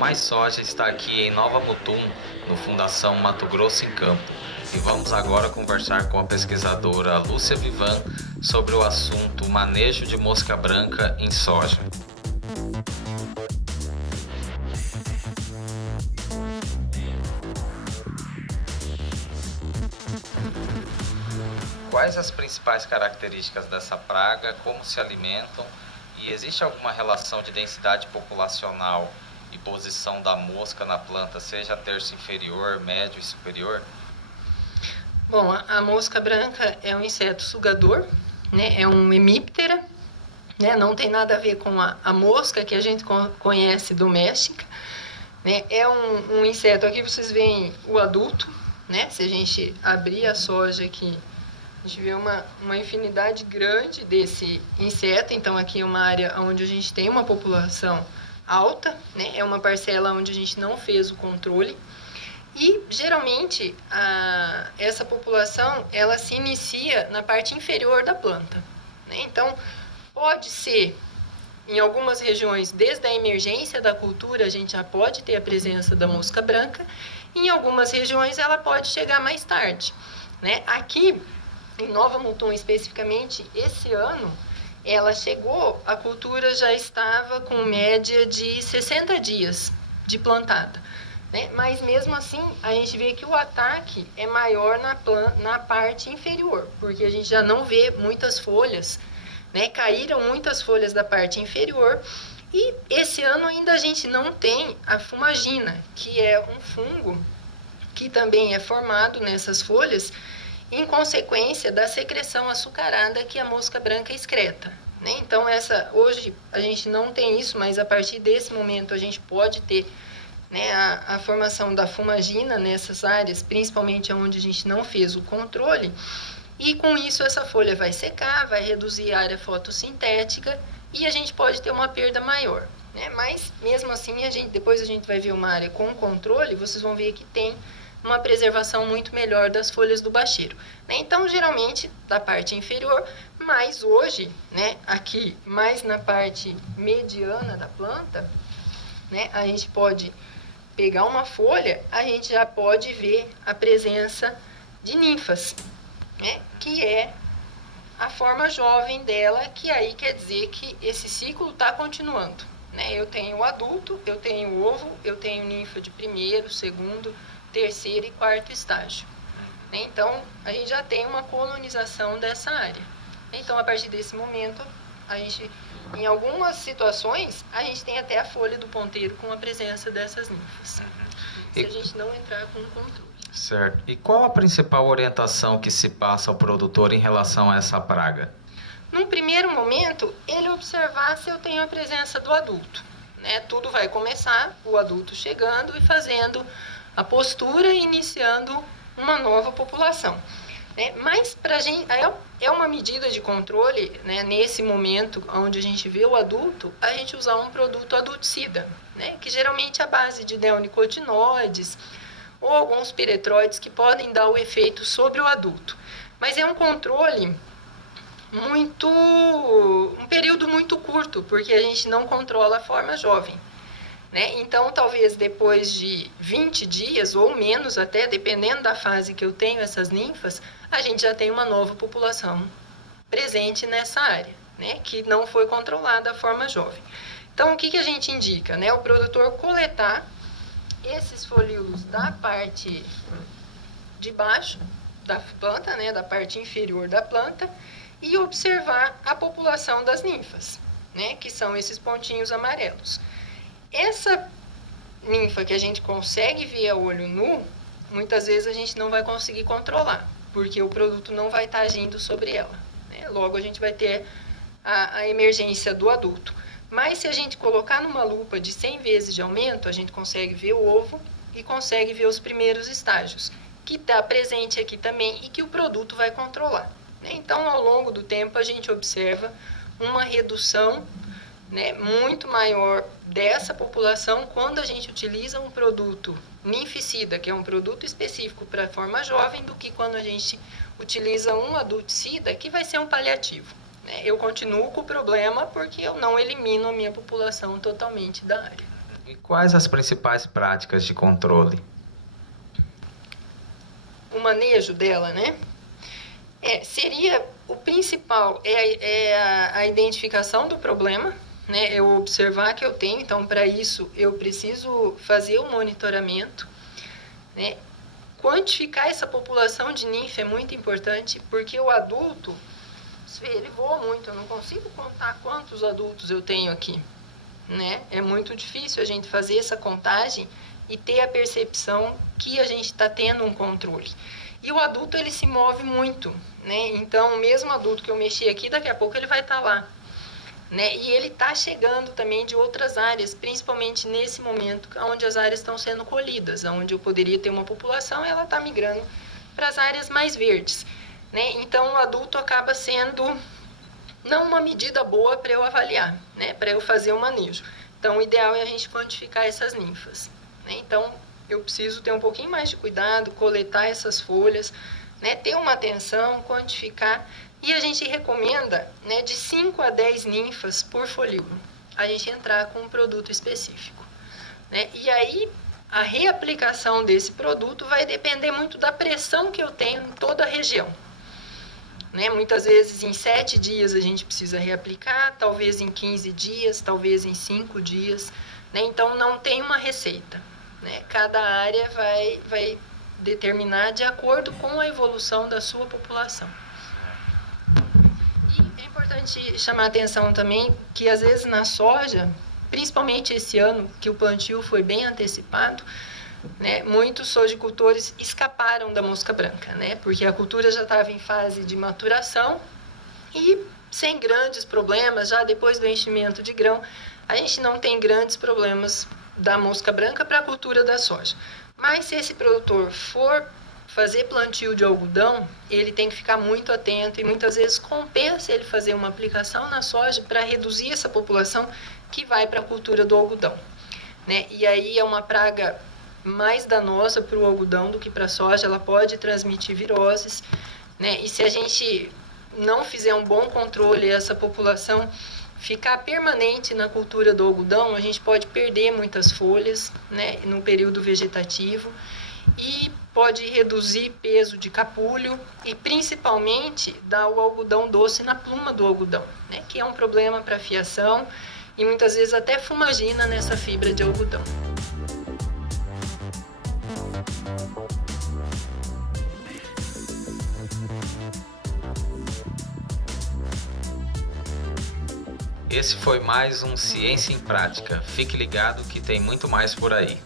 Mais Soja está aqui em Nova Mutum, no Fundação Mato Grosso em Campo. E vamos agora conversar com a pesquisadora Lúcia Vivan sobre o assunto manejo de mosca branca em soja. Quais as principais características dessa praga, como se alimentam e existe alguma relação de densidade populacional e posição da mosca na planta, seja terço inferior, médio e superior? Bom, a mosca branca é um inseto sugador, né? É um hemíptera, né? Não tem nada a ver com a mosca que a gente conhece doméstica, né? É um inseto, aqui vocês veem o adulto, né? Se a gente abrir a soja aqui, a gente vê uma infinidade grande desse inseto. Então aqui é uma área onde a gente tem uma população alta, né? É uma parcela onde a gente não fez o controle. E, geralmente, essa população, ela se inicia na parte inferior da planta, né? Então, pode ser, em algumas regiões, desde a emergência da cultura, a gente já pode ter a presença da mosca branca. Em algumas regiões, ela pode chegar mais tarde, né? Aqui, em Nova Mutum, especificamente, esse ano, ela chegou, a cultura já estava com média de 60 dias de plantada, né? Mas mesmo assim, a gente vê que o ataque é maior na parte inferior, porque a gente já não vê muitas folhas, né? Caíram muitas folhas da parte inferior. E esse ano ainda a gente não tem a fumagina, que é um fungo que também é formado nessas folhas em consequência da secreção açucarada que a mosca branca excreta, né? Então, hoje a gente não tem isso, mas a partir desse momento a gente pode ter, né, a formação da fumagina nessas áreas, principalmente onde a gente não fez o controle, e com isso essa folha vai secar, vai reduzir a área fotossintética e a gente pode ter uma perda maior, né? Mas mesmo assim, depois a gente vai ver uma área com controle, vocês vão ver que tem uma preservação muito melhor das folhas do bacheiro, né? Então, geralmente, da parte inferior, mas hoje, né, aqui, mais na parte mediana da planta, né, a gente pode pegar uma folha, a gente já pode ver a presença de ninfas, né, que é a forma jovem dela, que aí quer dizer que esse ciclo está continuando, né? Eu tenho o adulto, eu tenho o ovo, eu tenho ninfa de primeiro, segundo, terceiro e quarto estágio. Então, a gente já tem uma colonização dessa área. Então, a partir desse momento, em algumas situações, a gente tem até a folha do ponteiro com a presença dessas ninfas. Se a gente não entrar com o controle. Certo. E qual a principal orientação que se passa ao produtor em relação a essa praga? Num primeiro momento, ele observar se eu tenho a presença do adulto, né? Tudo vai começar, o adulto chegando e fazendo a postura e iniciando uma nova população, né? Mas para a gente é uma medida de controle, né? Nesse momento onde a gente vê o adulto, a gente usar um produto adulticida, né? Que geralmente é a base de neonicotinoides ou alguns piretroides que podem dar o efeito sobre o adulto. Mas é um controle um período muito curto, porque a gente não controla a forma jovem, né? Então, talvez depois de 20 dias ou menos até, dependendo da fase que eu tenho essas ninfas, a gente já tem uma nova população presente nessa área, né? Que não foi controlada a forma jovem. Então, o que a gente indica, né? O produtor coletar esses folíolos da parte de baixo da planta, né? Da parte inferior da planta, e observar a população das ninfas, né? Que são esses pontinhos amarelos. Essa ninfa que a gente consegue ver a olho nu, muitas vezes a gente não vai conseguir controlar, porque o produto não vai estar agindo sobre ela, né? Logo a gente vai ter a emergência do adulto. Mas se a gente colocar numa lupa de 100 vezes de aumento, a gente consegue ver o ovo e consegue ver os primeiros estágios, que está presente aqui também e que o produto vai controlar, né? Então, ao longo do tempo, a gente observa uma redução, né, muito maior dessa população quando a gente utiliza um produto ninficida, que é um produto específico para a forma jovem, do que quando a gente utiliza um adulticida, que vai ser um paliativo, né? Eu continuo com o problema porque eu não elimino a minha população totalmente da área. E quais as principais práticas de controle? O manejo dela, né? Seria o principal a identificação do problema, né? Eu observar que eu tenho, então para isso eu preciso fazer o monitoramento, né? Quantificar essa população de ninfa é muito importante, porque o adulto, ele voa muito, eu não consigo contar quantos adultos eu tenho aqui, né? É muito difícil a gente fazer essa contagem e ter a percepção que a gente está tendo um controle. E o adulto, ele se move muito, né? Então, o mesmo adulto que eu mexi aqui, daqui a pouco ele vai estar lá, né? E ele está chegando também de outras áreas, principalmente nesse momento, onde as áreas estão sendo colhidas, onde eu poderia ter uma população, ela está migrando para as áreas mais verdes, né? Então, o adulto acaba sendo não uma medida boa para eu avaliar, né? Para eu fazer o manejo. Então, o ideal é a gente quantificar essas ninfas, né? Então, eu preciso ter um pouquinho mais de cuidado, coletar essas folhas, né? Ter uma atenção, quantificar. E a gente recomenda, né, de 5 a 10 ninfas por folículo, a gente entrar com um produto específico, né? E aí, a reaplicação desse produto vai depender muito da pressão que eu tenho em toda a região, né? Muitas vezes em 7 dias a gente precisa reaplicar, talvez em 15 dias, talvez em 5 dias, né? Então, não tem uma receita, né? Cada área vai determinar de acordo com a evolução da sua população. E é importante chamar a atenção também que às vezes na soja, principalmente esse ano que o plantio foi bem antecipado, né, muitos sojicultores escaparam da mosca branca, né? Porque a cultura já estava em fase de maturação e sem grandes problemas, já depois do enchimento de grão, a gente não tem grandes problemas da mosca branca para a cultura da soja. Mas se esse produtor for fazer plantio de algodão, ele tem que ficar muito atento e muitas vezes compensa ele fazer uma aplicação na soja para reduzir essa população que vai para a cultura do algodão, né? E aí é uma praga mais danosa para o algodão do que para a soja, ela pode transmitir viroses, né? E se a gente não fizer um bom controle, essa população ficar permanente na cultura do algodão, a gente pode perder muitas folhas, né, no período vegetativo e pode reduzir peso de capulho e principalmente dar o algodão doce na pluma do algodão, né, que é um problema para a fiação e muitas vezes até fumagina nessa fibra de algodão. Esse foi mais um Ciência em Prática. Fique ligado que tem muito mais por aí.